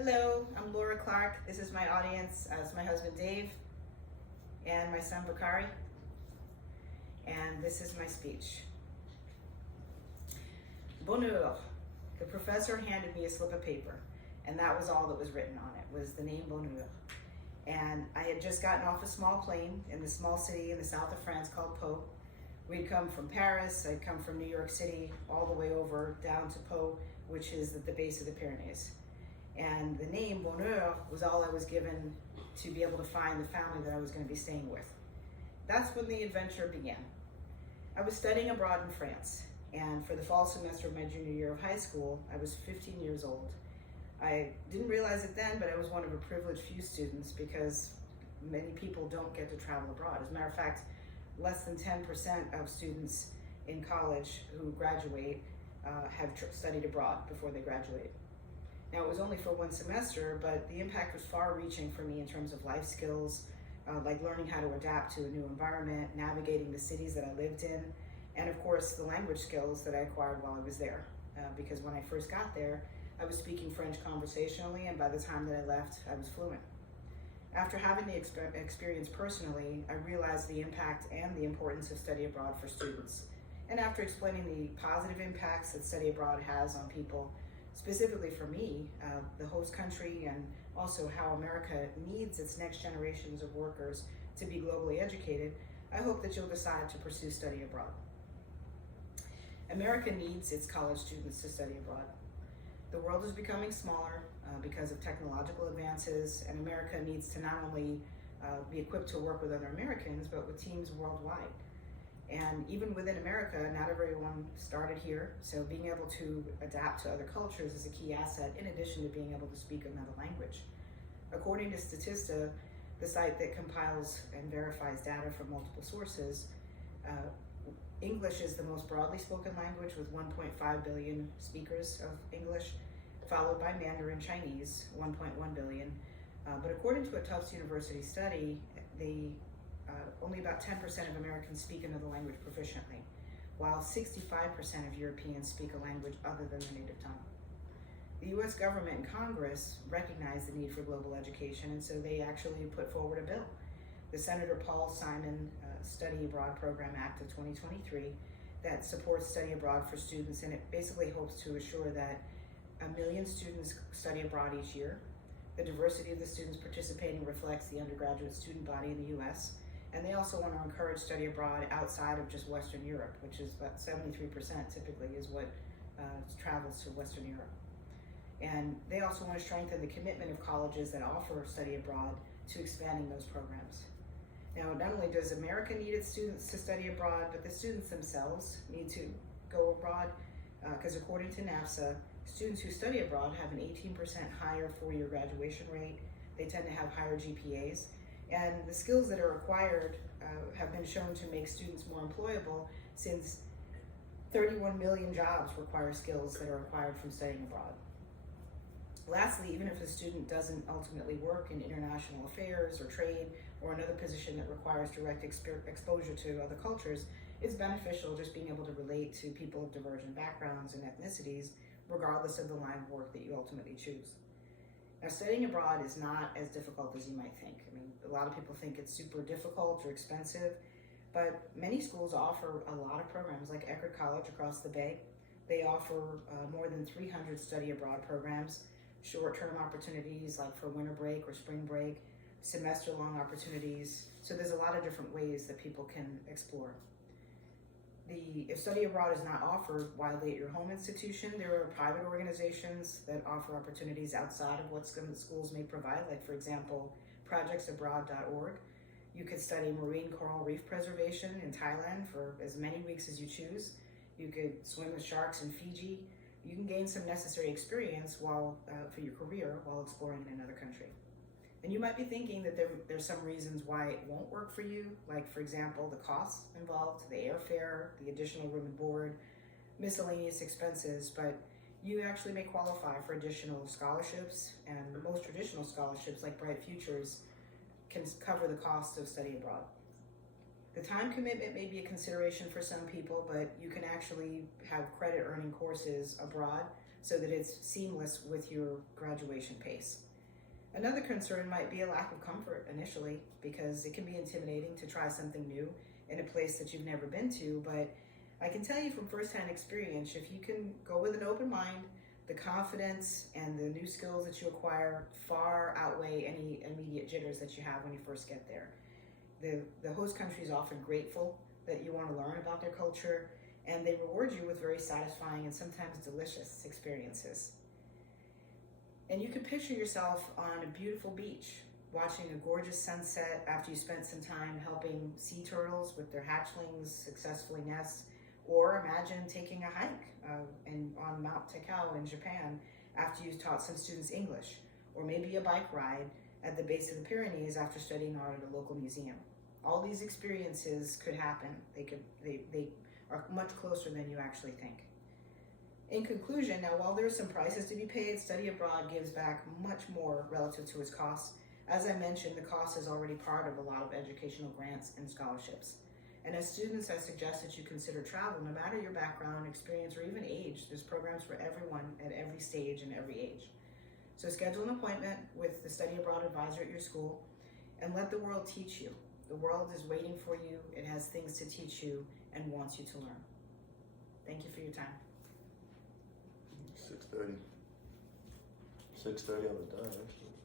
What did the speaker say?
Hello, I'm Laura Clark. This is my audience. It's my husband Dave and my son Bakari. And this is my speech. Bonheur. The professor handed me a slip of paper, and that was all that was written on it, was the name Bonheur. And I had just gotten off a small plane in the small city in the south of France called Pau. We'd come from Paris, I'd come from New York City, all the way over down to Pau, which is at the base of the Pyrenees. And the name Bonheur was all I was given to be able to find the family that I was going to be staying with. That's when the adventure began. I was studying abroad in France, and for the fall semester of my junior year of high school, I was 15 years old. I didn't realize it then, but I was one of a privileged few students because many people don't get to travel abroad. As a matter of fact, less than 10% of students in college who graduate have studied abroad before they graduate. Now, it was only for one semester, but the impact was far-reaching for me in terms of life skills, like learning how to adapt to a new environment, navigating the cities that I lived in, and of course, the language skills that I acquired while I was there. Because when I first got there, I was speaking French conversationally, and by the time that I left, I was fluent. After having the experience personally, I realized the impact and the importance of study abroad for students. And after explaining the positive impacts that study abroad has on people, specifically for me, the host country, and also how America needs its next generations of workers to be globally educated, I hope that you'll decide to pursue study abroad. America needs its college students to study abroad. The world is becoming smaller because of technological advances, and America needs to not only be equipped to work with other Americans, but with teams worldwide. And even within America, not everyone started here, so being able to adapt to other cultures is a key asset, in addition to being able to speak another language. According to Statista, the site that compiles and verifies data from multiple sources, English is the most broadly spoken language with 1.5 billion speakers of English, followed by Mandarin Chinese, 1.1 billion. But according to a Tufts University study, only about 10% of Americans speak another language proficiently, while 65% of Europeans speak a language other than their native tongue. The US government and Congress recognize the need for global education, and so they actually put forward a bill, the Senator Paul Simon Study Abroad Program Act of 2023, that supports study abroad for students, and it basically hopes to assure that 1 million students study abroad each year. The diversity of the students participating reflects the undergraduate student body in the US, and they also want to encourage study abroad outside of just Western Europe, which is about 73% typically is what travels to Western Europe. And they also want to strengthen the commitment of colleges that offer study abroad to expanding those programs. Now, not only does America need its students to study abroad, but the students themselves need to go abroad because according to NAFSA, students who study abroad have an 18% higher four-year graduation rate. They tend to have higher GPAs. And the skills that are required have been shown to make students more employable, since 31 million jobs require skills that are acquired from studying abroad. Lastly, even if a student doesn't ultimately work in international affairs or trade or another position that requires direct exposure to other cultures, it's beneficial just being able to relate to people of divergent backgrounds and ethnicities, regardless of the line of work that you ultimately choose. Now, studying abroad is not as difficult as you might think. I mean, a lot of people think it's super difficult or expensive, but many schools offer a lot of programs, like Eckerd College across the bay. They offer more than 300 study abroad programs, short-term opportunities like for winter break or spring break, semester-long opportunities. So there's a lot of different ways that people can explore. If study abroad is not offered widely at your home institution, there are private organizations that offer opportunities outside of what schools may provide, like for example, projectsabroad.org. You could study marine coral reef preservation in Thailand for as many weeks as you choose. You could swim with sharks in Fiji. You can gain some necessary experience for your career while exploring in another country. And you might be thinking that there's some reasons why it won't work for you, like for example, the costs involved, the airfare, the additional room and board, miscellaneous expenses, but you actually may qualify for additional scholarships, and most traditional scholarships like Bright Futures can cover the cost of study abroad. The time commitment may be a consideration for some people, but you can actually have credit earning courses abroad, so that it's seamless with your graduation pace. Another concern might be a lack of comfort initially, because it can be intimidating to try something new in a place that you've never been to. But I can tell you from firsthand experience, if you can go with an open mind, the confidence and the new skills that you acquire far outweigh any immediate jitters that you have when you first get there. The host country is often grateful that you want to learn about their culture, and they reward you with very satisfying and sometimes delicious experiences. And you can picture yourself on a beautiful beach, watching a gorgeous sunset after you spent some time helping sea turtles with their hatchlings successfully nest. Or imagine taking a hike on Mount Takao in Japan after you've taught some students English. Or maybe a bike ride at the base of the Pyrenees after studying art at a local museum. All these experiences could happen. They are much closer than you actually think. In conclusion, now while there are some prices to be paid, study abroad gives back much more relative to its costs. As I mentioned, the cost is already part of a lot of educational grants and scholarships. And as students, I suggest that you consider travel, no matter your background, experience, or even age. There's programs for everyone at every stage and every age. So schedule an appointment with the study abroad advisor at your school and let the world teach you. The world is waiting for you. It has things to teach you and wants you to learn. Thank you for your time. 6:30. 6:30 on the dime, actually.